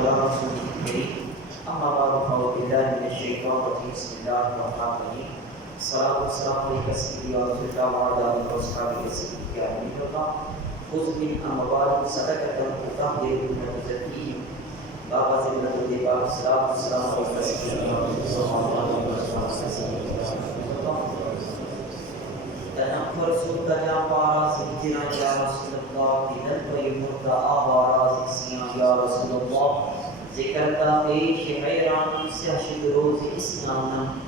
على رسوله الكريم أما بعد فأعوذ بالله من الشيطان الرجيم بسم الله الرحمن الرحيم الصلاة والسلام عليك سيدي ورسول الله وعلى آله وصحبه سيدي أمين الله خذ من أموال صدقة تطهر من وتزكيهم بابا زلة الدباب الصلاة والسلام عليك سيدي تنفر سلطة جامعة سيدنا يا رسول الله بدل ويمرد آبارا زكسيا يا رسول الله ذکر کا پیش حیران سہشد روز اسنانم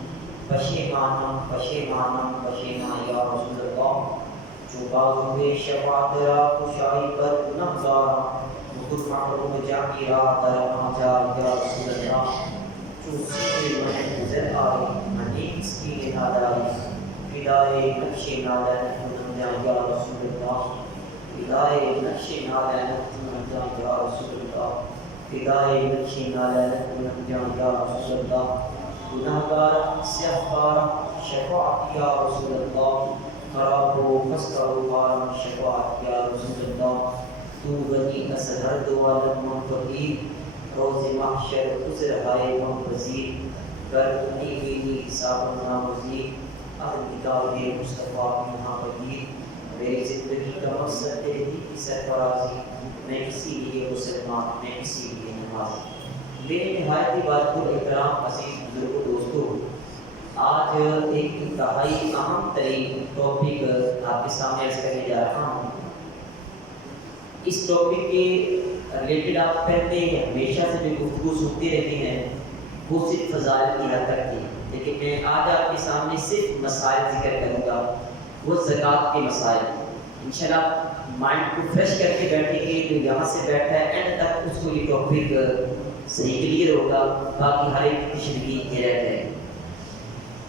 پشیمانم پشیمانم پشیمان یا رسول اللہ جو بازوے شفاعت را کشائی پر گنہگارا مکر محروم جامی را در آجا یا رسول اللہ جو سیدھے من گزر آئی منی اس کی ناداری فدائے نقش نادر نمجا یا رسول اللہ فدائے نقش نادر نمجا یا رسول اللہ فدائے نقشِ نالت نمجان یا رسول اللہ گناہگار سیاہکار شفاعت یا رسول اللہ خراب و فسکر وارم شفاعت یا رسول اللہ تو بنی اسدر دوالت منفقیر روز محشر عذر ہائے منفذیر گردنی وینی حساب نامزیر اہل کتاب مصطفیٰ منہا بگیر میری زندگی کا مقصد تیری کی سرفرازی میں کسی لیے مسلمان میں کسی لیے نمازی میرے نہایت بات احترام عزیز بزرگوں دوستوں آج ایک انتہائی اہم ترین ٹاپک آپ کے سامنے عرض کرنے جا رہا ہوں اس ٹاپک کے ریلیٹڈ آپ پہلے ہمیشہ سے جو گفتگو سنتے رہتے ہیں وہ صرف فضائل کی حد تک تھی لیکن میں آج آپ کے سامنے صرف مسائل ذکر کروں گا وہ زکوٰۃ کے مسائل انشاءاللہ مائنڈ کو فریش کر کے بیٹھیں گے جو یہاں سے بیٹھا ہے اینڈ تک اس کو یہ ٹاپک صحیح کلیئر ہوگا باقی ہر ایک تشریحی یہ رہتا ہے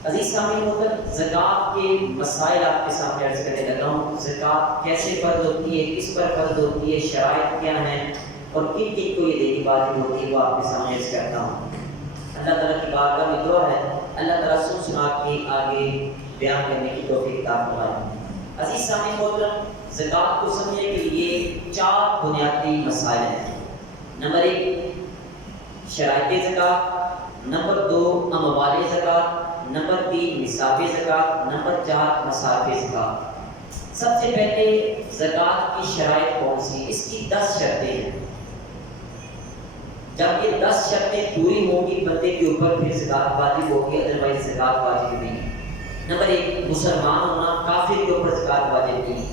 عزیز سامعین محترم زکوٰۃ کے مسائل آپ کے سامنے عرض کرنے لگا ہوں زکوٰۃ کیسے فرض ہوتی ہے کس پر فرض ہوتی ہے شرائط کیا ہیں اور کن کن کو یہ دینی واجب ہوتی ہے وہ آپ کے سامنے عرض کرتا ہوں اللہ تعالیٰ کی بارگاہ میں دعا ہے اللہ تعالیٰ سنا کے آگے بیان کرنے کی توفیق عطا فرمائے عزیز سامعین محترم زکوٰۃ کو سمجھنے کے لیے 4 بنیادی مسائل ہیں نمبر 1 شرائط زکوٰۃ نمبر 2 اموال زکوٰۃ نمبر 3 نصاب زکوٰۃ نمبر 4 مصارف زکوٰۃ سب سے پہلے زکوٰۃ کی شرائط کون سی اس کی 10 شرطیں ہیں جب یہ 10 شرطیں پوری ہوں گی بندے کے اوپر پھر زکوٰۃ واجب ہوگی ادروائز زکوٰۃ واجب نہیں نمبر 1 مسلمان ہونا کافر کے اوپر زکوٰۃ واجب نہیں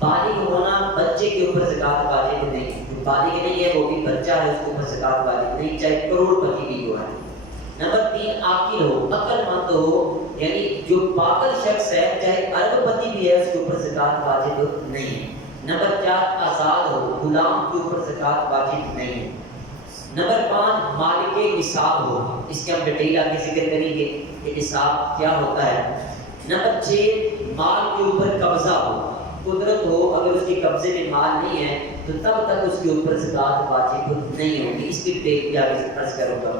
بالغ ہونا بچے کے اوپر زکوٰۃ واجب نہیں جو بالغ نہیں ہے وہ بھی بچہ ہے اس کے اوپر زکوٰۃ واجب نہیں چاہے کروڑ پتی بھی ہوا ہے نمبر 3 عاقل ہو عقل مند ہو یعنی جو پاگل شخص ہے چاہے ارب پتی بھی ہے اس کے اوپر زکوٰۃ واجب نہیں ہے نمبر 4 آزاد ہو غلام کے اوپر زکوٰۃ واجب نہیں ہے نمبر 5 مالک نصاب ہو اس کے ہم ڈیٹیل آگے ذکر کریں گے کہ نصاب کیا ہوتا ہے نمبر 6 مال کے اوپر قبضہ ہو قدرت ہو اگر اس کے قبضے میں مال نہیں ہے تو تب تک اس کے اوپر زکوٰۃ واجب نہیں ہوگی اس کی ڈیٹیل بھی آگے عرض کروں گا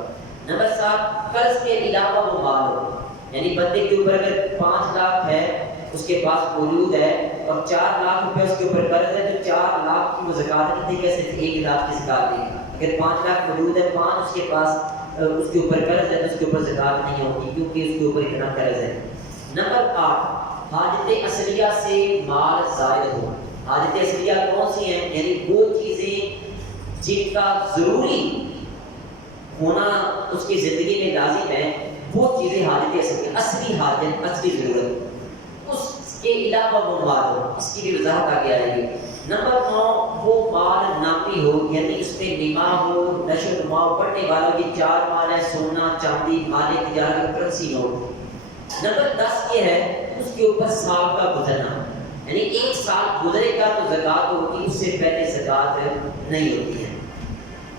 نمبر 7 قرض کے علاوہ وہ مال ہو یعنی بندے کے اوپر اگر 5 لاکھ ہے اس کے پاس موجود ہے اور 4 لاکھ روپے اس کے اوپر قرض ہے تو 4 لاکھ کی وہ زکوٰۃ نہیں دے گا صرف 1 لاکھ کی زکوٰۃ دے گا اگر 5 لاکھ موجود ہے 5 اس کے پاس اس کے اوپر قرض ہے تو اس کے اوپر زکوٰۃ نہیں ہوگی کیونکہ اس کے اوپر اتنا قرض ہے نمبر 8 حاجت اصلیہ سے مال زائد ہو حاجت اصلیہ کون سی ہیں یعنی وہ چیزیں جن کا ضروری ہونا اس کی زندگی میں لازم ہے وہ چیزیں حاجت اصلیہ اصلی حاجت اصلی ضرورت اس کے علاوہ وہ مال ہو اس کی بھی وضاحت آگے آئے گی نمبر 9 وہ مال نامی ہو یعنی اس میں نما ہو نشو و نما پڑھنے والوں کی 4 مال ہے سونا چاندی مال تجارت کرنسی نوٹ نمبر 10 یہ ہے اس کے اوپر سال کا گزرنا یعنی 1 سال گزرے گا تو زکوٰۃ ہوگی اس سے پہلے زکوٰۃ نہیں ہوتی ہے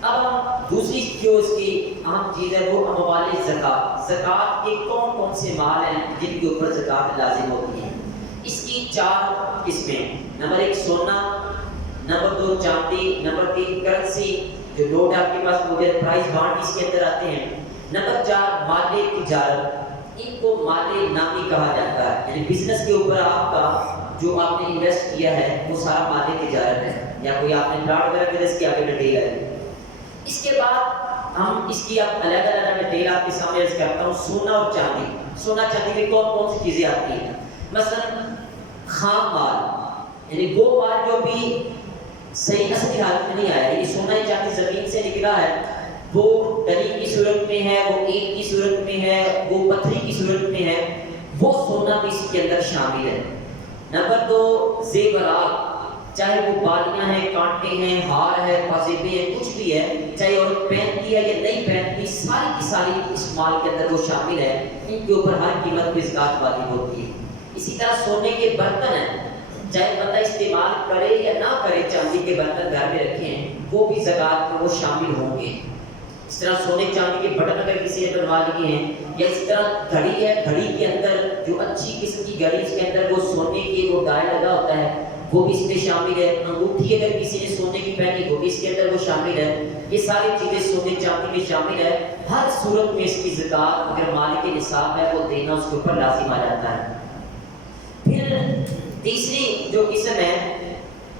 اب ہم دوسری جو اس کی اہم چیز ہے وہ اموال زکوٰۃ زکوٰۃ کے کون کون سے مال ہیں جن کے اوپر زکوٰۃ لازم ہوتی ہے اس کی 4 قسمیں نمبر 1 سونا نمبر 2 چاندی نمبر 3 کرنسی جو نوٹ آپ کے پاس موجود پرائز بانڈ اس کے اندر آتے ہیں نمبر 4 مال تجارت ان کو مال نامی کہا جاتا ہے یعنی بزنس کے اوپر آپ کا جو آپ نے انویسٹ کیا ہے وہ سارا مال تجارت ہے یا کوئی آپ نے پلاٹ وغیرہ بزنس کی آگے ڈیٹیل ہے اس کے بعد اس کی اب الگ الگ ڈیٹیل آپ کے سامنے عرض کرتا ہوں. سونا اور چاندی. سونا چاندی میں کون کون سی چیزیں آتی ہیں؟ مثلا خام مال، یعنی وہ مال جو بھی صحیح اصلی حالت میں نہیں آیا، یعنی سونا یا چاندی زمین سے نکلا ہے، وہ ڈلی کی صورت میں ہے، وہ اینٹ کی صورت میں ہے، وہ پتھری کی صورت میں ہے، وہ سونا بھی اس کے اندر شامل ہے. نمبر 2 زیورات، چاہے وہ بالیاں ہیں، کانٹے ہیں، ہار ہے، پازیبے ہیں، کچھ بھی ہے، چاہے عورت پہنتی ہے یا نہیں پہنتی، ساری کی ساری اس مال کے اندر وہ شامل ہے. ان کے اوپر ہر قیمت پہ زکات واجب ہوتی ہے. اسی طرح سونے کے برتن ہیں، چاہے بندہ استعمال کرے یا نہ کرے، چاندی کے برتن گھر میں رکھے ہیں، وہ بھی زکات میں وہ شامل ہوں گے. اس طرح سونے چاندی کے بٹن اگر کسی نے بنوا لیے ہیں، یا اسی طرح گھڑی ہے، گھڑی کے اندر جو اچھی قسم کی گھڑی، اس کے اندر وہ سونے کی وہ ڈائل لگا ہوتا ہے، وہ بھی اس میں شامل ہے. انگوٹھی اگر کسی نے سونے کی پہنی، وہ بھی اس کے اندر وہ شامل ہے. یہ ساری چیزیں سونے چاندی میں شامل ہے. ہر صورت میں اس کی زکات اگر مالک نصاب ہے وہ دینا اس کے اوپر لازم آ جاتا ہے. پھر تیسری جو قسم ہے،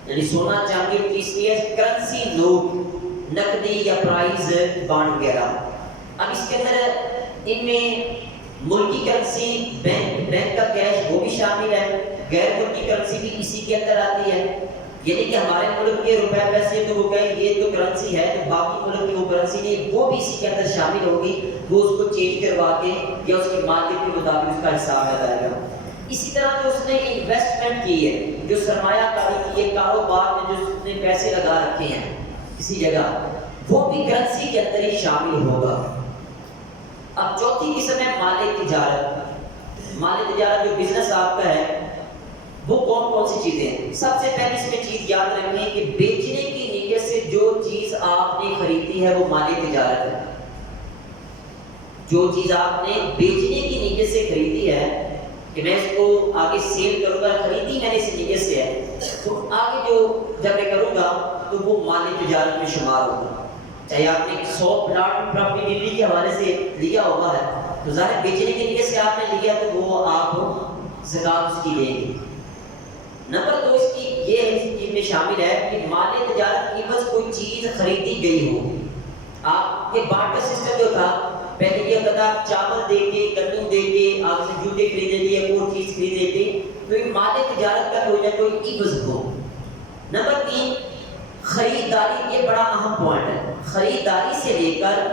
یعنی سونا چاندی، تیسری ہے کرنسی نوٹ، نقدی یا پرائز بانڈ وغیرہ. اب اس کے اندر ان میں ملکی کرنسی، بینک کا کیش، وہ بھی شامل ہے. غیر ملکی کرنسی بھی اسی کے اندر آتی ہے، یعنی کہ ہمارے ملک کے روپے پیسے تو وہ کہیں یہ تو کرنسی ہے، تو باقی ملک کی وہ کرنسی نہیں، وہ بھی اسی کے اندر شامل ہوگی. وہ اس کو چینج کروا کے یا اس کی مارکیٹ کے مطابق اس کا حساب لگائے گا. اسی طرح جو اس نے انویسٹمنٹ کی ہے، جو سرمایہ کاری کی ہے، کاروبار میں جو اس نے پیسے لگا رکھے ہیں کسی جگہ، وہ بھی کرنسی کے اندر ہی شامل ہوگا. اب چوتھی قسم ہے مال تجارت. مال تجارت جو بزنس آپ کا ہے، وہ کون کون سی چیزیں ہیں؟ سب سے پہلے اس میں چیز یاد رکھیں کہ بیچنے کی نیت سے جو چیز آپ نے خریدی ہے وہ مال تجارت ہے. جو چیز آپ نے بیچنے کی نیت سے خریدی ہے کہ میں اس کو آگے سیل کروں گا، خریدی میں نے اس نیت سے ہے، تو آگے جو جب میں کروں گا تو وہ مال تجارت میں شمار ہوگا. چاہے آپ نے 100 پلاٹ پراپرٹی ڈیلری کے حوالے سے لیا ہوا ہے، تو ظاہر بیچنے کی نیت سے آپ نے لیا تو وہ آپ زکات اس کی لیں گے. نمبر 2 اس کی یہ چیز میں شامل ہے کہ مال تجارت کی بس کوئی چیز خریدی گئی ہو. آپ کے بارٹر سسٹم جو تھا، پہلے یہ ہوتا تھا چاول دے کے، گندم دے کے، آپ سے جوتے خریدے لیے، کوئی چیز خرید لیتے، تو یہ مال تجارت کا کوئی نہ کوئی عوض ہو. نمبر 3 خریداری. یہ بڑا اہم پوائنٹ ہے. خریداری سے لے کر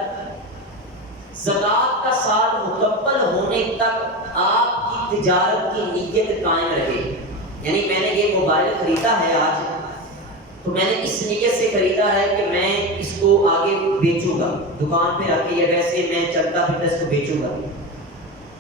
زکات کا سال مکمل ہونے تک آپ کی تجارت کی نیت قائم رہے. یعنی میں نے یہ موبائل خریدا ہے آج، تو میں نے اس نیت سے خریدا ہے کہ میں اس کو آگے بیچوں گا، دکان پہ رکھ کے یا ویسے میں چلتا پھرتا اس کو بیچوں گا.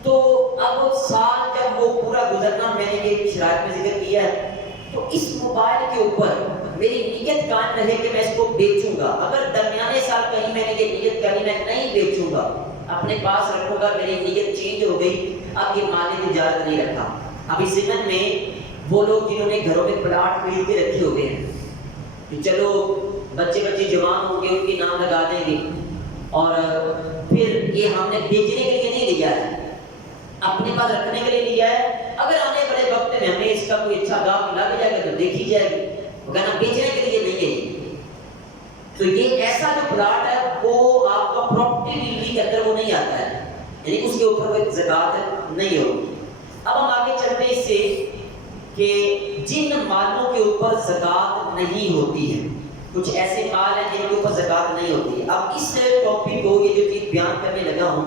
تو اب سال جب وہ پورا گزرنا، میں نے یہ شرائط میں ذکر کیا ہے، تو اس موبائل کے اوپر میری نیت قائم رہے کہ میں اس کو بیچوں گا. اگر درمیانے سال کہیں میں نے یہ نیت کری میں نہیں بیچوں گا، اپنے پاس رکھوں گا، میری نیت چینج ہو گئی، اب یہ مال تجارت نہیں رکھا. اب اس ضمن میں وہ لوگ جنہوں نے گھروں میں پلاٹ خرید کے رکھے ہوئے ہیں، کہ چلو بچے جوان ہوں گے، ان کے نام لگا دیں گے، اور پھر یہ ہم نے بیچنے کے لیے نہیں لیا ہے، اپنے پاس رکھنے کے لیے لیا ہے. اگر آنے والے وقت میں ہمیں اس کا کوئی اچھا گاہک لگ جائے گا تو دیکھی جائے گی، اگر ہم بیچنے کے لیے نہیں ہے. تو یہ ایسا جو پلاٹ ہے وہ آپ کا پراپرٹی ڈیلری کے اندر وہ نہیں آتا ہے، یعنی اس کے اوپر کوئی زکات نہیں ہوگی. اب ہم آگے چلتے ہیں اس سے کہ جن مالوں کے اوپر زکات نہیں ہوتی ہے، کچھ ایسے مال ہیں جن کے اوپر زکات نہیں ہوتی ہے. اب اس ٹاپک کو، یہ جو چیز بیان کرنے لگا ہوں،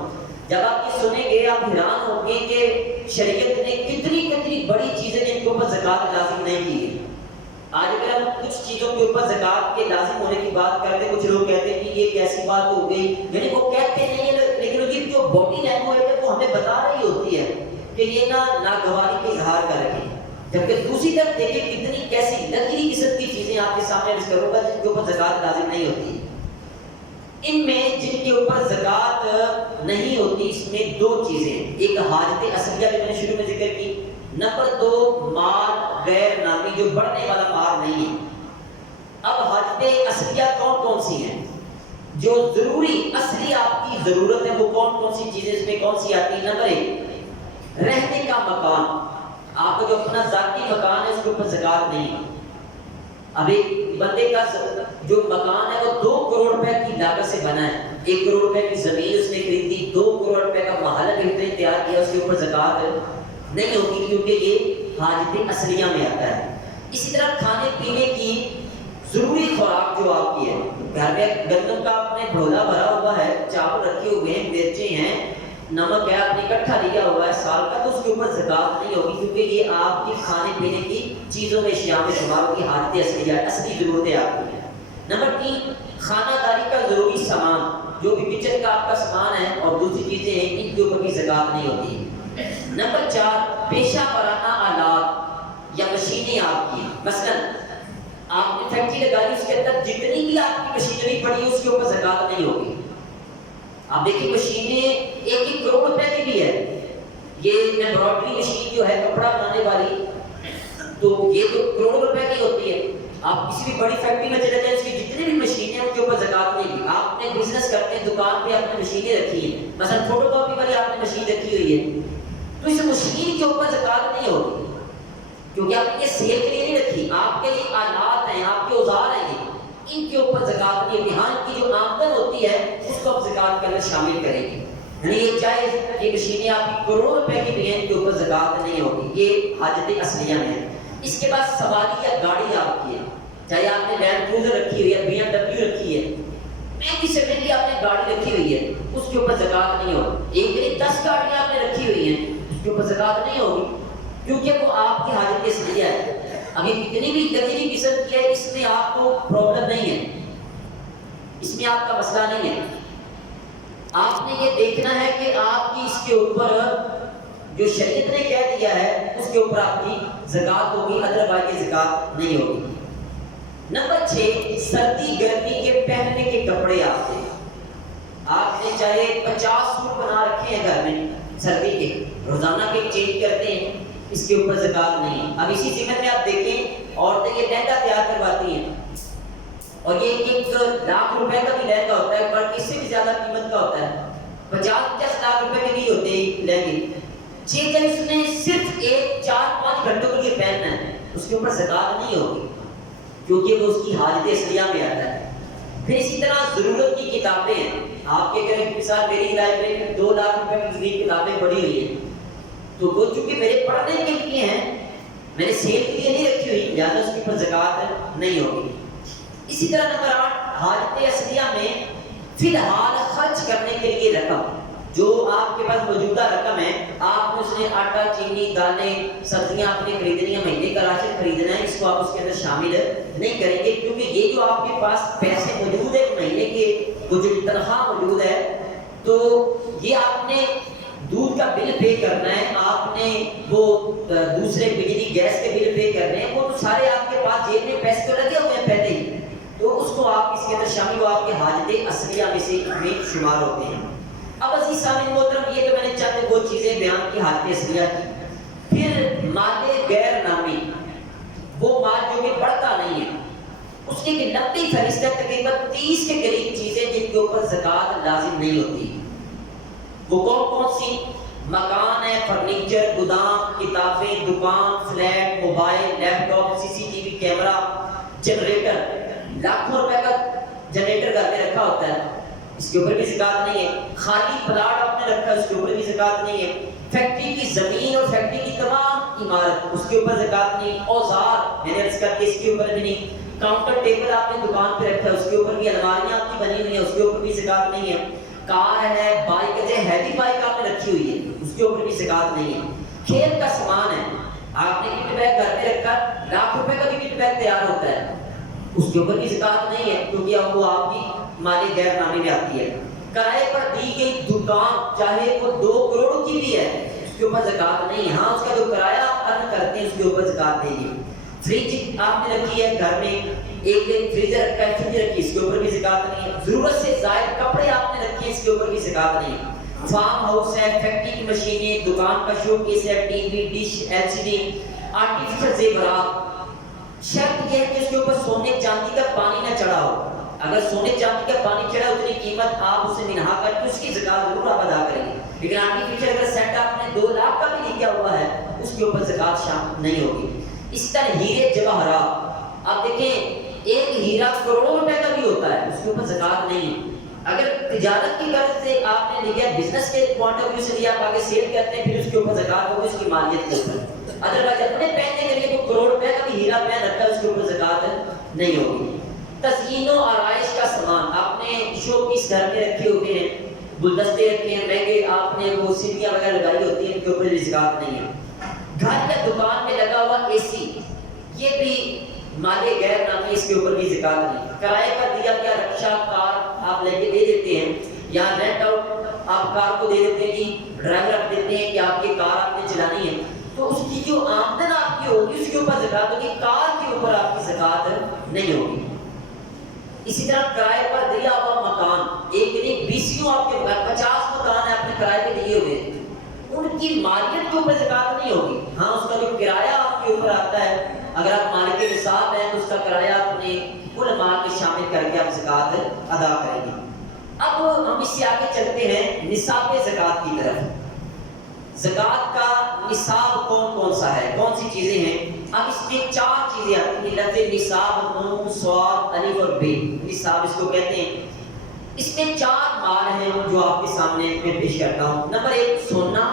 جب آپ یہ سنیں گے آپ حیران ہوں گے کہ شریعت نے کتنی بڑی چیزیں جن کے اوپر زکات لازم نہیں کی ہے. آج اگر ہم کچھ چیزوں کے اوپر زکات کے لازم ہونے کی بات کرتے ہیں، کچھ لوگ کہتے ہیں کہ یہ کیسی بات ہو گئی، یعنی وہ کہتے نہیں ہیں، لیکن ان کی جو باڈی لینگویج ہے وہ ہمیں بتا رہی ہوتی ہے کہ یہ ناگواری کا اظہار کر رہے ہیں. جبکہ دوسری طرف دیکھیں کتنی کیسی نقلی قسم کی چیزیں آپ کے سامنے عرض کروں گا جن کے اوپر زکات لازم نہیں ہوتی. ان میں جن کے اوپر زکات نہیں ہوتی، اس میں 2 چیزیں ہیں. ایک حاجت اصلیہ جو میں نے شروع میں ذکر کی، نمبر 2 مال غیر نامی جو بڑھنے والا مال نہیں ہے. اب حاجت اصلیہ کون سی ہیں جو ضروری اصلی آپ کی ضرورت ہے، وہ کون سی چیزیں اس میں کون سی آتی ہیں؟ نمبر 1 رہنے کا مکان. آپ کا جو اپنا ذاتی مکان ہے اس کے اوپر زکات نہیں. اب ایک بندے کا جو مکان ہے وہ 2 کروڑ روپے کی لاگت سے بنا ہے، 1 کروڑ روپے کی زمین اس نے خریدی، 2 کروڑ روپے کا محل بہترین تیار کیا، اس کے اوپر زکوٰۃ نہیں ہوگی کیونکہ یہ حاجت اصلیہ میں آتا ہے۔ اسی طرح کھانے پینے کی ضروری خوراک جو آپ کی ہے، گھر میں گندم کا آپ نے بھولا بھرا ہوا ہے، چاول رکھے ہوئے ہیں، مرچیں ہیں، نمک ہے، آپ نے اکٹھا لیا ہوا ہے سال کا، تو اس کے اوپر زکوٰۃ نہیں ہوگی کیونکہ یہ آپ کی کھانے پینے کی چیزوں میں اشیاء میں شمار ہوگی، حاجت اصلیہ ہے، اصلی ضرورتیں آپ کی ہیں۔ نمبر 3، خانہ داری کا ضروری سامان، جو بھی کچن کا آپ کا سامان ہے اور دوسری چیزیں ہیں، ان کے اوپر بھی زکوٰۃ نہیں ہوتی۔ نمبر 4، پیشہ ورانہ آلات یا مشینیں آپ کی، مثلا آپ نے فیکٹری لگائی، اس کے اندر جتنی بھی آپ کی مشینری پڑی ہے اس کے اوپر زکوٰۃ نہیں ہوگی۔ آپ دیکھیں مشینیں 1 کروڑ روپے کی بھی ہے، یہ ایمبرائڈری مشین جو ہے کپڑا بنانے والی، تو یہ تو کروڑوں روپے کی ہوتی ہے۔ آپ کسی بھی بڑی فیکٹری میں چلے جائیں، اس کی جتنی بھی مشینیں ہیں ان کے اوپر زکوٰۃ نہیں ہوگی۔ آپ نے بزنس کرتے ہیں، دکان پہ آپ نے مشینیں رکھی ہیں، مثلا فوٹو کاپی والی آپ نے مشین رکھی ہوئی ہے، تو اس مشین کے اوپر زکوٰۃ نہیں ہوگی کیونکہ آپ نے یہ سیل کے لیے نہیں رکھی، آپ کے یہ آلات ہیں، آپ کے اوزار ہیں، ان کے اوپر زکوٰۃ نہیں ہوگی۔ ہاں ان کی جو آمدن ہوتی ہے اس کو آپ زکوٰۃ کے اندر شامل کریں گے، یعنی یہ چاہے یہ مشینیں آپ کی کروڑوں روپے کی بھی ہیں، ان کے اوپر زکوٰۃ نہیں ہوگی، یہ حاجت اصلیہ میں ہے۔ اس کے بعد سواری یا گاڑی آپ کی ہے، چاہے آپ نے لینڈ کروزر رکھی ہوئی ہے، BMW رکھی ہے، مہنگی سے مہنگی آپ نے گاڑی رکھی ہوئی ہے، اس کے اوپر زکوٰۃ نہیں ہوگی۔ ایک نہیں 10 گاڑیاں آپ نے رکھی ہوئی ہیں، اس کے اوپر زکوٰۃ نہیں ہوگی کیونکہ وہ آپ کی حاجت اصلیہ ہے۔ ابھی کتنی بھی گندی قسم کی ہے، اس میں آپ کو پرابلم نہیں ہے، اس میں آپ کا مسئلہ نہیں ہے۔ آپ نے یہ دیکھنا ہے کہ آپ کی اس کے اوپر جو شریعت نے کہہ دیا ہے اس کے اوپر آپ کی زکوٰۃ ہوگی، ادروائز کی زکوٰۃ نہیں ہوگی۔ نمبر 6، سردی گرمی کے پہننے کے کپڑے آپ نے چاہے 50 سوٹ بنا رکھے ہیں گھر میں سردی کے، روزانہ کے چینج کرتے ہیں، اس کے اوپر زکوٰۃ نہیں ہے۔ اب اسی سمت میں آپ دیکھیں عورتیں یہ لہنگا تیار کرواتی ہیں اور یہ 1 لاکھ روپے کا بھی لہنگا ہوتا ہے، بلکہ اس سے بھی زیادہ قیمت کا ہوتا ہے، 50-50 لاکھ روپے کے بھی ہوتے ہیں لہنگے۔ جب اس نے صرف 4-5 گھنٹوں کے لیے پہننا ہے، اس کے اوپر زکوٰۃ نہیں ہوگی کیونکہ وہ اس کی حاجت اصلیہ میں آتا ہے۔ پھر اسی طرح ضرورت کی کتابیں ہیں، آپ کے گھر مثال میری لائبریری میں 2 لاکھ روپے کی کتابیں پڑھی ہوئی ہیں، تو وہ چونکہ میرے پڑھنے کے لیے ہیں، میں نے سیل کے لیے نہیں رکھی ہوئی، لہٰذا اس کے اوپر زکوٰۃ نہیں ہوگی۔ اسی طرح نمبر 8، حاجت اصلیہ میں فی الحال خرچ کرنے کے لیے رقم، جو آپ کے پاس موجودہ رقم ہے، آپ نے اس نے آٹا، چینی، دالیں، سبزیاں آپ نے خریدنی ہے، مہینے کا راشن خریدنا ہے، اس کو آپ اس کے اندر شامل نہیں کریں گے کیونکہ یہ جو آپ کے پاس پیسے موجود ہیں مہینے کے، وہ جو تنخواہ موجود ہے، تو یہ آپ نے دودھ کا بل پے کرنا ہے، آپ نے وہ دوسرے بجلی گیس کے بل پے کرنے ہیں، وہ تو سارے آپ کے پاس جیب میں پیسے تو لگے ہوئے ہیں پہلے ہی، تو اس کو آپ اس کے اندر شامل، وہ آپ کے حاجت اصلیہ میں سے شمار ہوتے ہیں۔ اب عزیز سامعین محترم، یہ تو میں نے چند وہ چیزیں بیان کی حاجت اصلیہ کی۔ پھر مال غیر نامی، وہ مال جو کہ بڑھتا نہیں ہے، اس کی ایک لمبی فہرست ہے، تقریباً 30 کے قریب چیزیں جن کے اوپر زکوٰۃ لازم نہیں ہوتی۔ وہ کون سی؟ مکان ہے، فرنیچر، گودام، کتابیں، دکان، فلیٹ، موبائل، لیپ ٹاپ، CCTV کیمرہ، جنریٹر، لاکھوں روپے کا جنریٹر گھر میں رکھا ہوتا ہے، اس کے اوپر بھی زکوٰۃ نہیں ہے۔ خالی پلاٹ آپ نے رکھا ہے، اس کے اوپر بھی زکوٰۃ نہیں ہے۔ فیکٹری کی زمین اور فیکٹری کی تمام عمارت، اس کے اوپر زکوٰۃ نہیں۔ اوزار میں نے عرض کر کے اس کے اوپر بھی نہیں۔ کاؤنٹر ٹیبل آپ نے دکان پہ رکھا ہے، اس کے اوپر بھی، الماریاں آپ کی بنی ہوئی ہیں، اس کے اوپر بھی زکوٰۃ نہیں ہے۔ کار ہے، بائک ہے، ہیوی بائک آپ نے رکھی ہوئی ہے، اس کے اوپر بھی زکوٰۃ نہیں ہے۔ کھیل کا سامان ہے، آپ نے کٹ بیگ گھر پہ رکھا، لاکھ روپے کا بھی کٹ بیگ تیار ہوتا ہے، اس کے اوپر بھی زکوٰۃ نہیں ہے کیونکہ اب وہ آپ کی مال غیر نامی میں آتی ہے۔ کرائے پر دی گئی دکان، چاہے وہ 2 کروڑ کی بھی ہے، اس کے اوپر زکوٰۃ نہیں ہے۔ ہاں اس کا جو کرایہ آپ ارن کرتے ہیں اس کے اوپر زکوٰۃ نہیں ہے۔ فریج آپ نے رکھی ہے گھر میں، ایک فریزر رکھا ہے، فریج رکھی، اس کے اوپر بھی زکوٰۃ نہیں ہے۔ ضرورت سے زائد کپڑے آپ نے رکھے ہیں، اس کے اوپر بھی زکوٰۃ نہیں ہے۔ فارم ہاؤس ہے، فیکٹری کی مشینیں، دکان کا شو کیس ہے، TV، ڈش، LCD، آرٹیفیشل زیورات، شرط یہ ہے کہ اس کے اوپر سونے چاندی کا پانی نہ چڑھا ہو۔ اگر سونے چاندی کا پانی چڑھا اتنی قیمت آپ اسے منہا کر کے اس کی زکوٰۃ ضرور آپ ادا کریں گے، لیکن آرٹیفیشل اگر سیٹ آپ نے 2 لاکھ کا بھی لیا ہوا ہے اس کے اوپر زکوٰۃ شامل نہیں ہوگی۔ اس طرح ہیرے جواہرات، آپ دیکھیں ایک ہیرا کروڑوں روپے کا بھی ہوتا ہے، اس کے اوپر زکوٰۃ نہیں ہے۔ اگر تجارت کی غرض سے آپ نے لیا، بزنس کے پوائنٹ آف ویو سے لیا، آپ آگے سیل کرتے ہیں، پھر اس کے اوپر زکوٰۃ ہوگی اس کی مالیت کے اوپر۔ ادروائز اپنے پہننے کے لیے وہ کروڑ روپے کا بھی ہیرا پہن رکھا ہے، اس کے اوپر زکوٰۃ نہیں ہوگی۔ تزئین و آرائش کا سامان آپ نے شو پیس گھر میں رکھے ہوتے ہیں، گلدستے رکھے ہیں مہنگے، آپ نے وہ سیڑھیاں وغیرہ لگائی ہوتی ہیں، ان کے اوپر بھی زکوٰۃ نہیں ہے۔ گھر یا دکان میں لگا ہوا اے سی، یہ بھی مال غیر نامی، اس کے اوپر بھی زکوٰۃ نہیں۔ کرائے پر دیا گیا رکشہ کار آپ لے کے دے دیتے ہیں، یا رینٹ آؤٹ آپ کار کو دے دیتے ہیں کہ ڈرائیور رکھ دیتے ہیں کہ آپ کی کار آپ نے چلانی ہے، تو اس کی جو آمدن آپ کی ہوگی اس کے اوپر زکوٰۃ ہوگی، کار کے اوپر آپ کی زکوٰۃ نہیں ہوگی۔ اسی طرح کرائے پر دیا ہوا مکان، ایک نہیں 20 آپ کے 50 مکان ہے آپ نے کرائے پہ دیے ہوئے، ان کی مالیت کے اوپر زکوٰۃ نہیں ہوگی۔ ہاں اس کا جو کرایہ آپ کے اوپر آتا ہے، اگر آپ مالک نصاب ہیں تو اس کا کرایہ اپنے کل مال میں شامل کر کے آپ زکوٰۃ ادا کریں گے۔ اب ہم اس سے آگے چلتے ہیں نصاب زکوٰۃ کی طرف۔ زکوٰۃ کا نصاب کون کون سا ہے، کون سی چیزیں ہیں؟ اب اس میں 4 چیزیں آتی ہیں، لفظ نصاب، نون، صاد، الف اور بے، نصاب اس کو کہتے ہیں۔ اس میں 4 مال ہیں جو آپ کے سامنے میں پیش کرتا ہوں۔ نمبر 1 سونا،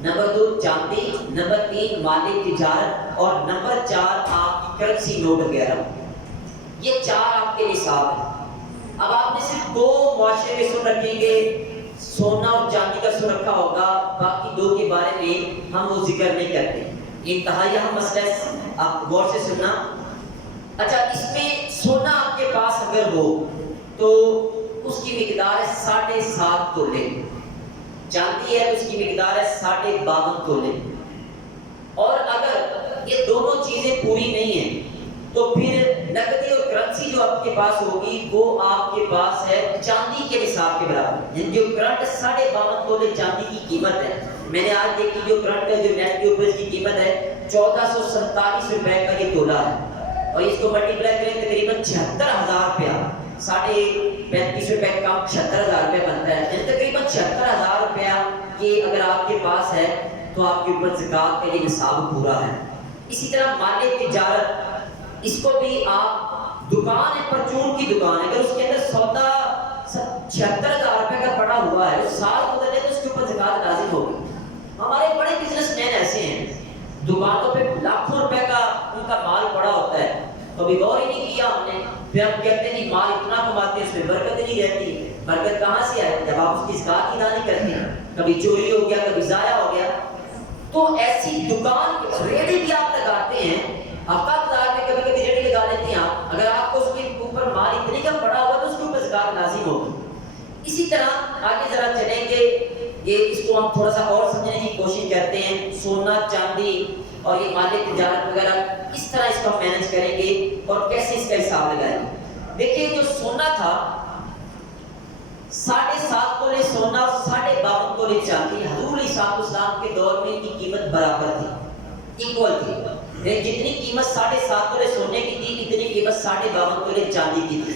نمبر 2 چاندی، نمبر 3 مال تجارت، اور نمبر 4 آپ کی کرنسی نوٹ وغیرہ۔ یہ 4 آپ کے نصاب ہیں۔ اب آپ نے صرف 2 معاشرے میں سن رکھیں گے، سونا اور چاندی کا سن رکھا ہوگا، باقی 2 کے بارے میں ہم وہ ذکر نہیں کرتے۔ انتہائی اہم مسئلہ ہے، آپ غور سے سننا۔ اچھا، اس میں سونا آپ کے پاس اگر ہو تو اس کی مقدار ہے 7.5 تولے، چاندی ہے تو اس کی مقدار ہے 52.5 تولے، اور اگر یہ دونوں چیزیں پوری نہیں ہیں تو پھر نقدی اور کرنسی جو آپ کے پاس ہوگی وہ آپ کے پاس ہے چاندی کے نصاب کے برابر، یعنی جو کرنٹ 52.5 تولے چاندی کی قیمت ہے، میں نے آج دیکھی جو کرنٹ ہے جو نیٹ کے اوپر اس کی قیمت ہے 1447 روپے کا یہ تولہ ہے، اور اس کو ملٹیپلائی کریں تقریباً 76,000 روپیہ، 35.5 روپے کم 76,000 روپے بنتا ہے، یعنی تقریباً 76,000 روپیہ یہ اگر آپ کے پاس ہے تو آپ کے اوپر زکوٰۃ کا یہ نصاب پورا ہے۔ اسی طرح مال تجارت، اس کو بھی آپ دکان ہے، پرچون کی دکان ہے، اگر اس کے اندر سودا 76,000 روپے کا پڑا ہوا ہے، سال گزرنے تو اس کے اوپر زکوٰۃ لازم ہوگی۔ ہمارے بڑے بزنس مین ایسے ہیں، دکانوں پہ لاکھوں روپے کا ان کا مال پڑا ہوتا ہے، کبھی غور ہی نہیں کیا ہم نے، پھر ہم کہتے ہیں مال اتنا کماتے ہیں اس میں برکت نہیں رہتی، برکت کہاں سے آئے جب آپ اس کی زکوٰۃ ادا نہیں کرتے، کبھی چوری ہو گیا، کبھی ضائع ہو گیا۔ تو ایسی دکان ریڑھی بھی آپ لگاتے ہیں، ہفتہ بازار میں کبھی کبھی ریڑھی لگا لیتے ہیں آپ، اگر آپ کو اس کے اوپر مال اتنے کا پڑا ہوا تو اس کے اوپر زکوٰۃ لازم ہوگی۔ اسی طرح آگے ذرا چلیں گے، یہ اس کو ہم تھوڑا سا اور سمجھنے کی کوشش کرتے ہیں، سونا چاندی اور یہ مال تجارت وغیرہ کس طرح اس کو ہم مینج کریں گے اور کیسے اس کا حساب لگائیں گے۔ دیکھیے جو سونا تھا 7.5 تولے سونا اور 52.5 تولے چاندی، حضور علیہ السلام کے دور میں ان کی قیمت برابر تھی، ایکول تھی، جتنی قیمت 7.5 تولے سونے کی تھی اتنی قیمت 52.5 تولے چاندی کی تھی،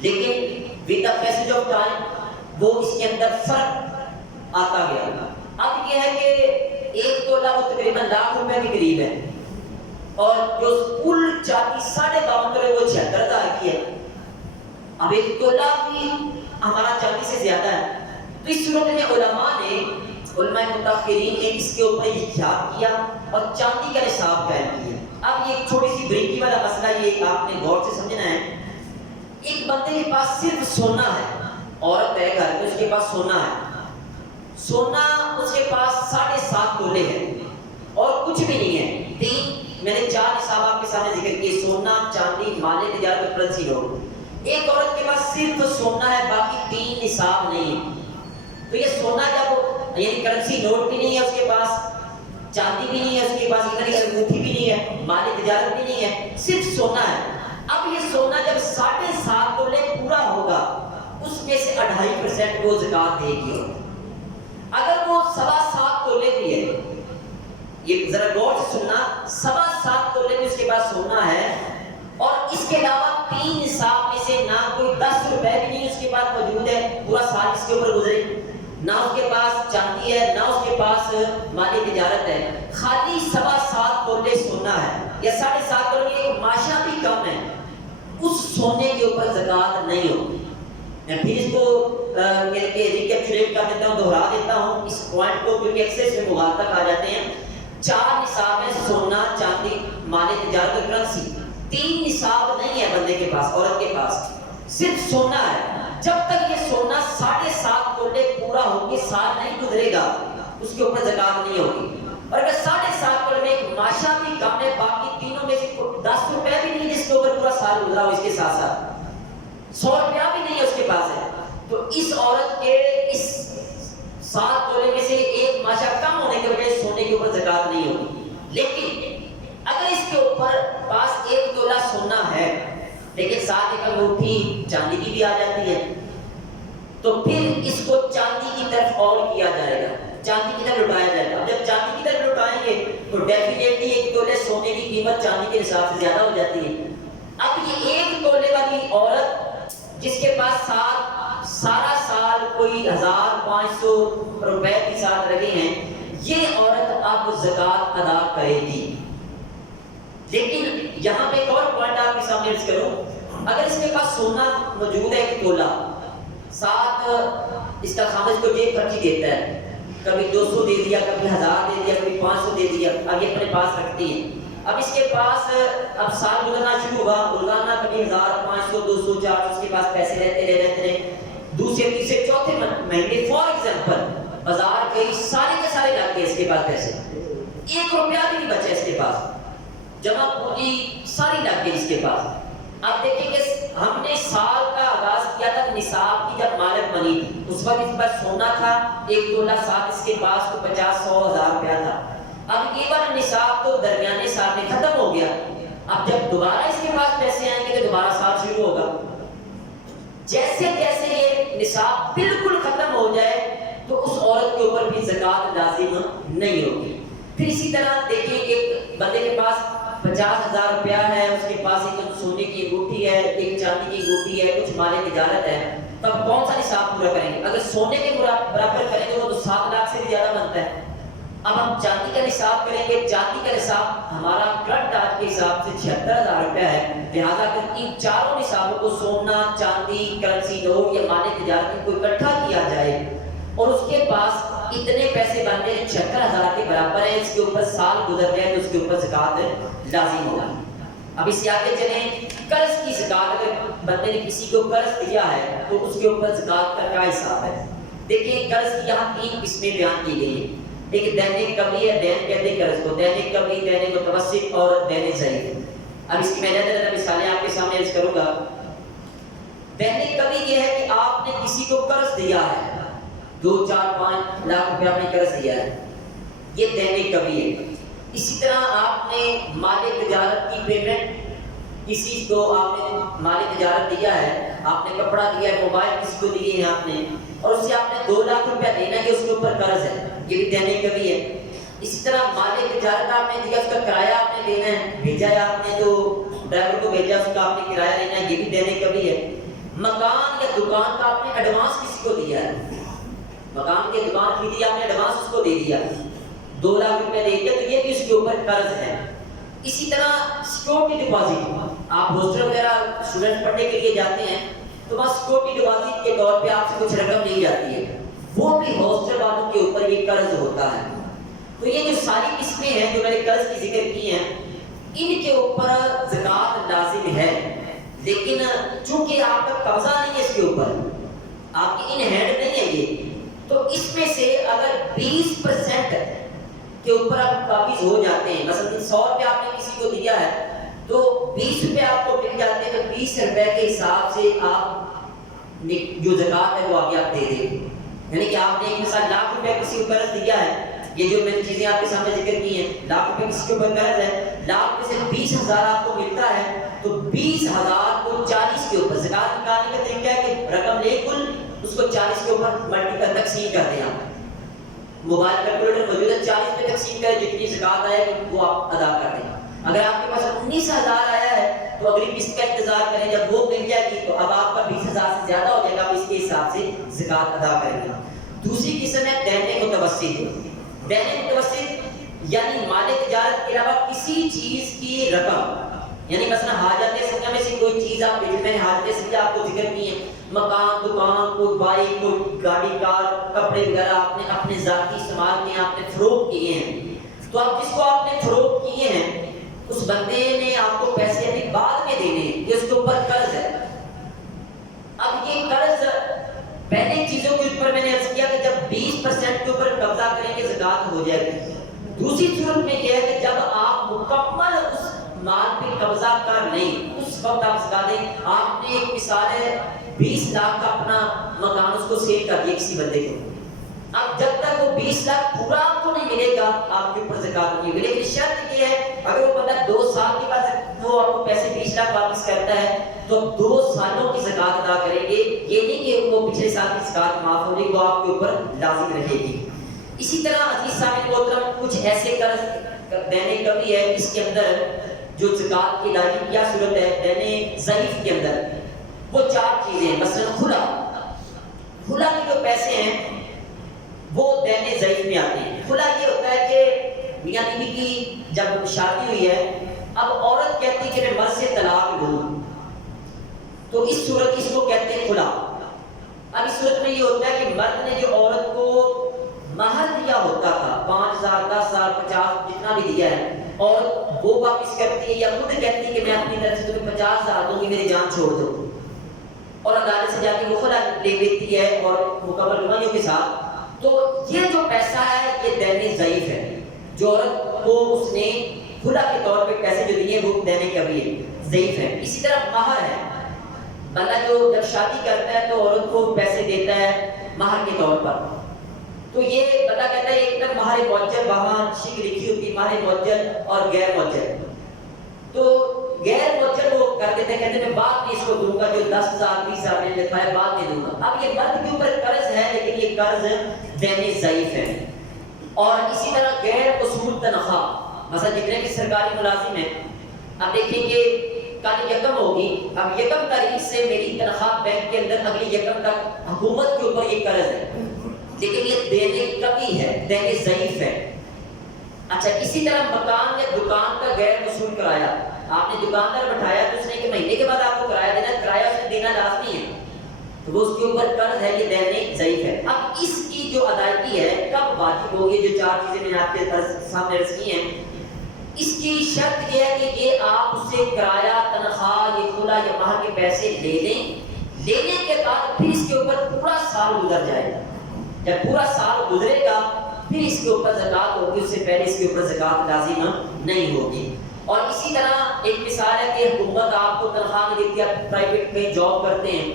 لیکن with the passage of time وہ اس کے اندر فرق آتا گیا۔ اب یہ ہے کہ 1 تولہ وہ تقریباً لاکھ روپے کے قریب ہے، اور جو کل چاندی 52.5 تولے وہ 76,000 کی ہے۔ اب 1 تولہ بھی ہمارا چاندی سے زیادہ ہے، تو اس صورت میں علماء متاخرین نے اس کے اوپر اجتہاد کیا اور چاندی کا نصاب قائم کیا۔ اب یہ ایک چھوٹی سی بریکی والا مسئلہ یہ آپ نے غور سے سمجھنا ہے، ایک بندے کے پاس صرف سونا ہے، عورت ہے گھر میں اس کے پاس سونا ہے، سونا اس کے پاس 7.5 تولے ہے اور کچھ بھی نہیں ہے، میں نے 4 نصاب آپ کے سامنے ذکر کیے، سونا چاندی مال تجارت اور کرنسی نوٹ۔ ایک عورت کے پاس صرف سونا ہے، باقی 3 نصاب نہیں ہے، تو یہ سونا جب یعنی کرنسی نوٹ بھی نہیں ہے اس کے پاس، چاندی بھی نہیں ہے اس کے پاس، اتنی انگوٹھی بھی نہیں ہے، مال تجارت بھی نہیں ہے، صرف سونا ہے۔ اب یہ سونا جب 7.5 تولے پورا ہوگا اس میں سے 2.5% وہ زکوٰۃ دے گی۔ اگر وہ 7.25 تولے بھی ہے، یہ ذرا غور سے سننا، 7.25 تولے بھی اس کے پاس سونا ہے اور اس کے علاوہ 3 نصاب میں سے نہ کوئی 10 روپے بھی نہیں اس کے پاس موجود ہے، پورا سال اس کے اوپر گزرے، نہ اس کے پاس چاندی ہے نہ اس کے پاس مالی تجارت ہے، خالی 7.25 تولے سونا ہے یا 7.5 تولے، ایک ماشا بھی کم ہے، اس سونے کے اوپر زکوٰۃ نہیں ہوگی۔ میں پھر اس کو ریکیپچولیٹ کر دیتا ہوں، دہرا دیتا ہوں اس پوائنٹ کو، کیونکہ اکثر اس میں مغالطہ آ جاتے ہیں۔ 4 نصاب ہے، سونا، چاندی، مال تجارت اور کرنسی۔ 3 نصاب نہیں ہے بندے کے پاس، عورت کے پاس، صرف سونا ہے۔ جب تک یہ سونا 7.5 تولے پورا ہو کے سال نہیں گزرے گا، اس کے اوپر زکوٰۃ نہیں ہوگی۔ اور اگر 7.5 تولے میں ایک ماشا بھی کم ہے، باقی تینوں میں سے 10 روپے بھی نہیں جس کے اوپر پورا سال گزرا ہو، اس کے ساتھ ساتھ 100 روپیہ بھی نہیں ہے اس کے پاس ہے، تو اس عورت کے اس 7 تولے میں سے ایک ماشا کم ہونے کی وجہ سے سونے کے اوپر زکوٰۃ نہیں ہوگی۔ لیکن اگر اس کے اوپر پاس 1 تولہ سونا ہے لیکن ساتھ ایک انگوٹھی چاندی کی بھی آ جاتی ہے، تو پھر اس کو چاندی کی طرف اور کیا جائے گا، چاندی کی طرف لٹایا جائے گا۔ جب چاندی کی طرف لٹائیں گے تو ڈیفینیٹلی 1 تولے سونے کی قیمت چاندی کے حساب سے زیادہ ہو جاتی ہے۔ اب یہ 1 تولے والی عورت جس کے پاس سارا سال کوئی 1500 روپے کے ساتھ لگے ہیں، یہ عورت اب زکوٰۃ ادا کرے گی۔ لیکن یہاں پہ ایک اور پوائنٹ آپ کے سامنے عرض کروں، اگر اس کے پاس سونا موجود ہے 1 تولہ، ساتھ اس کا خامد کو جیب خرچی دیتا ہے، کبھی 200 دے دیا، کبھی 1000 دے دیا، کبھی 500 دے دیا، اب یہ اپنے پاس رکھتی ہے۔ اب اس کے پاس اب سال گزرنا شروع ہوا، روزانہ کبھی 1000 500 200 400 اس کے پاس پیسے رہتے رہے۔ دوسرے تیسرے چوتھے مہینے فار ایگزامپل بازار گئی، سارے کے سارے لگ گئے اس کے پاس پیسے، 1 روپیہ بھی نہیں بچا اس کے پاس، جمع پونجی ساری لگ گئی اس کے پاس۔ اب دیکھیں کہ ہم نے سال کا آغاز کیا تھا نصاب کی جب مالک بنی تھی، اس وقت اس پاس سونا تھا 1 تولہ، ساتھ اس کے پاس کو 50 100 1000 روپیہ تھا۔ اب یہ والا نصاب تو درمیانے سال میں ختم ہو گیا، اب جب دوبارہ اس کے پاس پیسے آئیں گے تو دوبارہ سال شروع ہوگا۔ جیسے جیسے یہ نصاب بالکل ختم ہو جائے تو اس عورت کے اوپر بھی زکوٰۃ لازم نہیں ہوگی۔ پھر اسی طرح دیکھیں ایک بندے کے پاس 50,000 روپیہ ہے، اس کے پاس ایک سونے کی انگوٹھی ہے، ایک چاندی کی انگوٹھی ہے، کچھ مال تجارت ہے، تب کون سا نصاب پورا کریں گے؟ اگر سونے کے برابر کریں گے وہ تو 7 لاکھ سے بھی زیادہ بنتا ہے۔ اب ہم چاندی کا نصاب کریں گے، چاندی کا نصاب ہمارا کرنٹ آج کے حساب سے 76,000 روپیہ ہے، لہٰذا کہ ان چاروں نصابوں کو سونا، چاندی، کرنسی نوٹ یا مال تجارت کو اکٹھا کیا جائے اور اس کے پاس اتنے پیسے بن گئے 76,000 کے برابر ہے، اس کے اوپر سال گزر جائے تو اس کے اوپر زکوٰۃ لازم ہوگا۔ اب اس سے آگے چلیں، قرض کی زکوٰۃ، اگر بندے نے کسی کو قرض دیا ہے تو اس کے اوپر زکوٰۃ کا کیا حساب ہے؟ دیکھیں قرض کی یہاں 3 قسمیں بیان کی گئی ہیں۔ ایک دین قبضی ہے، دین کہتے ہیں قرض کو، دین قبضی، دین متوسط اور دین ضعیف۔ اب اس کی میں زیادہ مثالیں آپ کے سامنے عرض کروں گا۔ دین قبضی یہ ہے کہ آپ نے کسی کو قرض دیا ہے، 2 4 5 لاکھ روپیہ آپ نے قرض دیا ہے، یہ دین قبضی ہے۔ اسی طرح آپ نے مال تجارت کی پیمنٹ کسی کو آپ نے مال تجارت دیا ہے، آپ نے کپڑا دیا ہے، موبائل کسی کو دیے ہیں آپ نے، اور اسے آپ نے 2 لاکھ روپیہ دینا ہے، اس کے اوپر قرض ہے، یہ بھی دینے کا بھی ہے۔ اسی طرح مال تجارت آپ نے دیا، اس کا کرایہ آپ نے دینا ہے، بھیجا ہے آپ نے تو ڈرائیور کو بھیجا، اس کا آپ نے کرایہ لینا ہے، یہ بھی دینے کا بھی ہے۔ مکان یا دکان کا آپ نے ایڈوانس کسی کو دیا ہے، مکان کی دکان خریدی آپ نے، ایڈوانس اس کو دے دیا، 2 لاکھ روپیہ دے دیا، تو یہ بھی اس کے اوپر قرض ہے۔ اسی طرح سیکورٹی ڈپازٹ، آپ ہاسٹل وغیرہ اسٹوڈنٹ پڑھنے کے لیے جاتے ہیں تو وہاں سیکورٹی ڈپازٹ کے طور پہ آپ سے کچھ رقم لی جاتی ہے، وہ بھی ہاسٹل والوں کے اوپر یہ قرض ہوتا ہے۔ تو یہ جو ساری قسمیں ہیں جو میں نے قرض کی ذکر کی ہیں، ان کے اوپر زکوٰۃ لازم ہے، لیکن چونکہ آپ کا قبضہ نہیں ہے اس کے اوپر، آپ کی ان ہینڈ نہیں ہے یہ، تو اس میں سے اگر 20% کے اوپر آپ قابض ہو جاتے ہیں، مثلا 100 روپے آپ نے کسی کو دیا ہے تو 20 روپے آپ کو مل جاتے ہیں، تو 20 روپے کے حساب سے آپ جو زکوٰۃ ہے وہ آگے آپ دے دیں۔ یعنی کہ آپ نے ایک مثال لاکھ روپے کسی کو قرض دیا ہے، یہ جو میں نے چیزیں آپ کے سامنے ذکر کی ہیں، لاکھ روپے کسی کے اوپر قرض ہے، لاکھ میں سے 20,000 آپ کو ملتا ہے، تو 20,000 کو 40 کے اوپر زکوٰۃ نکالنے کا طریقہ ہے کہ رقم لے کل اس کو 40 کے اوپر ملٹی کر تقسیم کر دیں۔ آپ موبائل کیلکولیٹر موجود ہے، 40 پہ تقسیم کریں، جتنی زکوٰۃ آئے گی وہ آپ ادا کر دیں۔ اگر آپ کے پاس 19,000 آیا ہے تو اگلی قسط کا انتظار کریں، جب وہ مل جائے گی تو اب آپ کا 20,000 سے زیادہ ہو جائے گا، آپ اس کے حساب سے زکوٰۃ ادا کریں گے۔ دوسری قسم ہے دین متوسط۔ دین متوسط یعنی مال تجارت کے علاوہ کسی چیز کی رقم یعنی مثلا حاجت سنگا میں سے کوئی چیز آپ میں نے حاجت سنگا آپ کو ذکر کی ہے، مکان، دکان، کوئی بائک، کوئی گاڑی، کار، کپڑے وغیرہ آپ نے اپنے ذاتی استعمال کیے، آپ نے فروخت کیے ہیں، تو اب جس کو آپ نے فروخت کیے ہیں اس بندے نے آپ کو پیسے ابھی بعد میں دینے ہیں، یہ اس کے اوپر قرض ہے۔ اب یہ قرض پہلے چیزوں کے اوپر میں نے عرض کیا کہ جب 20% کے اوپر قبضہ کریں گے زکوٰۃ ہو جائے گی۔ دوسری صورت میں یہ ہے کہ جب آپ مکمل اس مال پہ قبضہ کر لیں اس وقت آپ زکوٰۃ دیں۔ آپ نے ایک مثال ہے 20 لاکھ کا اپنا مکان اس کو سیل کر دیا کسی بندے کو، اب جب تک وہ 20 لاکھ پورا آپ کو نہیں ملے گا آپ کے اوپر زکوٰۃ نہیں ہوگی، لیکن شرط یہ ہے اگر وہ بندہ 2 سال کے بعد وہ آپ کو پیسے 20 لاکھ واپس کرتا ہے تو 2 سالوں کی زکوٰۃ ادا کریں گے، یہ نہیں کہ وہ پچھلے سال کی زکوٰۃ معاف ہوگی، وہ آپ کے اوپر لازم رہے گی۔ اسی طرح عزیز سامعین محترم کچھ ایسے قرض دینے کا بھی ہے اس کے اندر جو زکوٰۃ کی ادائیگی کی کیا صورت ہے دینے ضعیف کے اندر، وہ 4 چیزیں ہیں۔ مثلا خلا کے جو پیسے ہیں وہ دینے ضعیف میں آتے ہیں۔ خلا یہ ہوتا ہے کہ میاں بیوی کی جب شادی ہوئی ہے، اب عورت کہتی ہے کہ میں مرد سے طلاق لوں، تو اس صورت اس کو کہتے ہیں خلا۔ اب اس صورت میں یہ ہوتا ہے کہ مرد نے جو عورت کو مہر دیا ہوتا تھا 5,000 10,000 50 جتنا بھی دیا ہے اور وہ واپس کرتی ہے یا خود کہتی ہے کہ میں اپنی طرف سے تمہیں 50,000 دوں گی، میری جان چھوڑ دو، اور عدالت سے جا کے وہ خلا لے لیتی ہے اور مکمل گواہیوں کے ساتھ، تو یہ جو پیسہ ہے یہ دینے ضعیف ہے۔ جو عورت کو اس نے خلا کے طور پہ پیسے جو دیے وہ دینے کا بھی ضعیف ہے۔ اسی طرح مہر ہے، بندہ جو جب شادی کرتا ہے تو عورت کو پیسے دیتا ہے مہر کے طور پر، تو یہ بندہ کہتا ہے ایک طرف مہر معجل وہاں شک لکھی ہوتی ہے مہر معجل اور غیر معجل، تو غیر معجل وہ کر دیتے ہیں، کہتے ہیں میں بعد میں اس کو دوں گا، جو 10,000 20,000 میں نے لکھا ہے بعد میں دوں گا۔ اب یہ مرد کے اوپر قرض ہے لیکن یہ قرض دینے ضعیف ہے۔ اور اسی طرح غیر وصول تنخواہ، مثلا جتنے بھی سرکاری ملازم ہیں، اب دیکھیں کہ کل 1 ہوگی، اب 1 تاریخ سے میری تنخواہ بینک کے اندر اگلی 1 تک حکومت کے اوپر یہ قرض ہے لیکن یہ دینے کمی ہے، دینے ضعیف ہے۔ اچھا اسی طرح مکان یا دکان کا غیر وصول کرایہ، آپ نے دکاندار بٹھایا تو اس نے کہ مہینے کے بعد آپ کو کرایہ دینا، کرایہ اس نے دینا لازمی ہے، تو وہ اس کے اوپر قرض ہے، یہ دینے ضعیف ہے۔ اب اس کی جو ادائیگی ہے کب واجب ہوگی، جو 4 چیزیں میں نے آپ کے سامنے عرض کی ہیں، اس کی شرط یہ ہے کہ یہ آپ اس سے کرایہ، تنخواہ، یہ خلا یا مہر کے پیسے لے لیں، لینے کے بعد پھر اس کے اوپر پورا سال گزر جائے گا، جب پورا سال گزرے گا پھر اس کے اوپر زکوٰۃ ہوگی، اس سے پہلے اس کے اوپر زکوٰۃ لازم نہیں ہوگی۔ اور اسی طرح ایک مثال ہے کہ حکومت آپ کو تنخواہ نہیں دیتی، آپ پرائیویٹ کہیں جاب کرتے ہیں،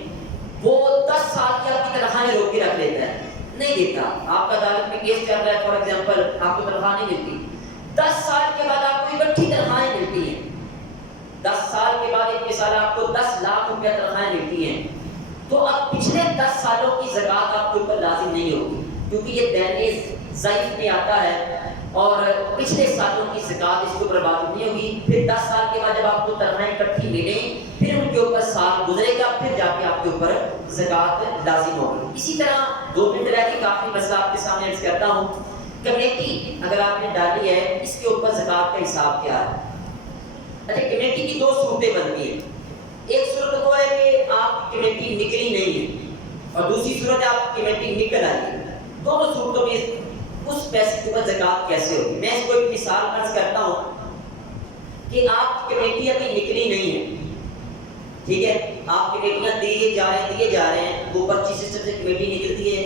وہ 10 سال کی آپ کی تنخواہیں روک کے رکھ لیتا ہے، نہیں دیتا، آپ کا عدالت میں کیس چل رہا ہے فار ایگزامپل، آپ کو تنخواہ نہیں ملتی، 10 سال کے بعد آپ کو اکٹھی تنخواہیں ملتی ہیں، 10 سال کے بعد ایک مثال آپ کو 10 لاکھ روپیہ تنخواہیں ملتی ہیں، تو اب پچھلے 10 سالوں کی زکوٰۃ آپ کے اوپر لازم نہیں ہوگی کیونکہ یہ دینے ضعیف میں آتا ہے اور پچھلے سالوں کی زکوٰۃ اس کے اوپر واجب نہیں ہوگی۔ پھر 10 سال کے بعد جب آپ کو تنخواہیں اکٹھی ملیں پھر ان کے اوپر سال گزرے گا، پھر جا کے آپ کے اوپر زکوٰۃ لازم ہوگی۔ اسی طرح 2 منٹ رہ کے کافی مسئلہ آپ کے سامنے عرض کرتا ہوں، کمیٹی اگر آپ نے ڈالی ہے اس کے اوپر زکوٰۃ کا حساب کیا ہے؟ اچھا کمیٹی کی 2 صورتیں بنتی ہیں، ایک صورت وہ ہے کہ آپ کی کمیٹی نکلی نہیں ہے اور دوسری صورت ہے آپ کی کمیٹی نکل آئی ہے، دونوں صورتوں میں اس پیسے کے اوپر زکوٰۃ کیسے ہوگی؟ میں اس کو ایک مثال عرض کرتا ہوں کہ آپ کی کمیٹی ابھی نکلی نہیں ہے، ٹھیک ہے، آپ کمیٹیاں دیے جا رہے ہیں، وہ 25 سسٹم سے کمیٹی نکلتی ہے،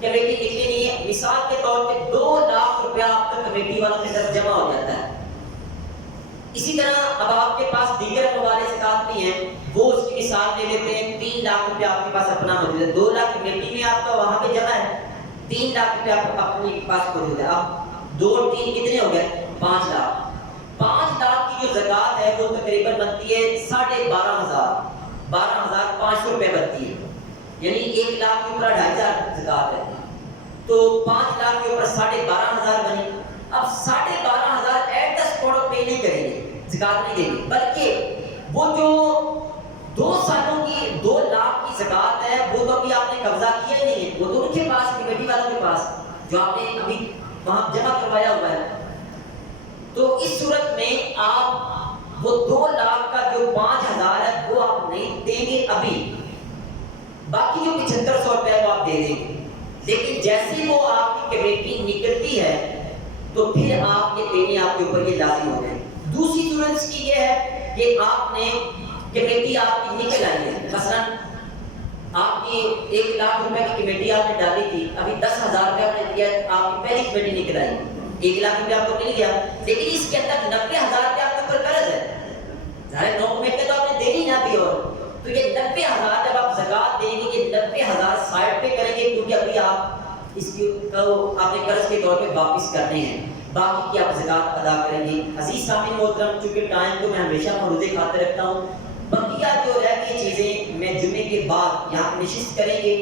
کمیٹی نکلی نہیں ہے، مثال کے طور پہ 2 لاکھ روپیہ آپ کا کمیٹی والوں کی طرف جمع ہو جاتا ہے۔ اسی طرح اب آپ کے پاس دیگر حوالے زکوٰۃ بھی ہیں، وہ اس کی مثال لے لیتے ہیں، 3 لاکھ روپیہ آپ کے پاس اپنا موجود ہے، 2 لاکھ کمیٹی میں آپ کا وہاں پہ جمع ہے، 3 لاکھ روپیہ آپ اپنے پاس موجود ہے، اب 2 اور 3 کتنے ہو گئے؟ 5 لاکھ۔ 5 لاکھ کی جو زکوٰۃ ہے وہ تقریباً بنتی ہے 12,500 12,500 روپے بنتی ہے، یعنی 1 لاکھ کے اوپر 2,500 زکوٰۃ ہے، تو 5 لاکھ کے اوپر 12,500 بنی۔ اب 12,500 ایٹ دا اسپاٹ پے نہیں کریں گے، زکوٰۃ نہیں دیں گے، بلکہ وہ جو 2 سالوں کی 2 لاکھ کی زکوٰۃ ہے وہ تو ابھی آپ نے قبضہ کیا ہی نہیں ہے، وہ تو ان کے پاس کمیٹی والوں کے پاس جو آپ نے ابھی وہاں جمع کروایا ہوا ہے، تو اس صورت میں آپ وہ 2 لاکھ جو 5,000 ہے وہ آپ نہیں دیں گے ابھی، باقی جو 7500 روپے وہ آپ دے دیں گے، لیکن جیسے وہ آپ کی کمیٹی نکلتی ہے تو پھر آپ یہ دینے آپ کے اوپر یہ لازم ہو گئے۔ دوسری صورت اس کی یہ ہے کہ آپ نے کمیٹی آپ کی نکل آئی ہے، مثلا آپ کی 1 لاکھ روپے کی کمیٹی آپ نے ڈالی تھی، ابھی 10,000 روپے آپ نے دیا، آپ کی پہلی کمیٹی نکل آئی، 1 لاکھ روپے آپ کو مل گیا، لیکن اس کے اندر 90,000 روپے آپ کے اوپر قرض ہے، ظاہر 9 کمیٹی تو آپ نے دینی نہ دی، اور تو یہ 90,000 جب آپ زکوٰۃ دیں گے یہ 90,000 سائڈ پہ کریں گے، کیونکہ ابھی آپ اس کی آپ نے قرض کے طور پہ واپس کرنے ہیں، باقی کی آپ زکوٰۃ ادا کریں گے۔ عزیز سامعین محترم، چونکہ ٹائم کو میں ہمیشہ مروز خاطر رکھتا ہوں، بقیہ جو رہ گئی چیزیں میں جمعے کے بعد یہاں پہ نشست کریں گے۔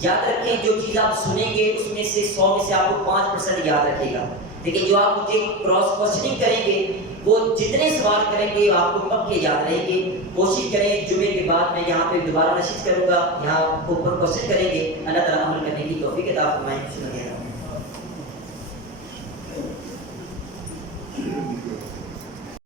یاد رکھیں جو چیز آپ سنیں گے اس میں سے 100 میں سے آپ کو 5% یاد رکھے گا، لیکن جو آپ مجھے کراس کوسچننگ کریں گے وہ جتنے سوال کریں گے آپ کو پکے یاد رہیں گے۔ کوشش کریں جمعے کے بعد میں یہاں پہ دوبارہ نشست کروں گا، یہاں اوپر کوشچن کریں گے، اللہ تعالیٰ عمل کرنے کی توفیق عطا فرمائے۔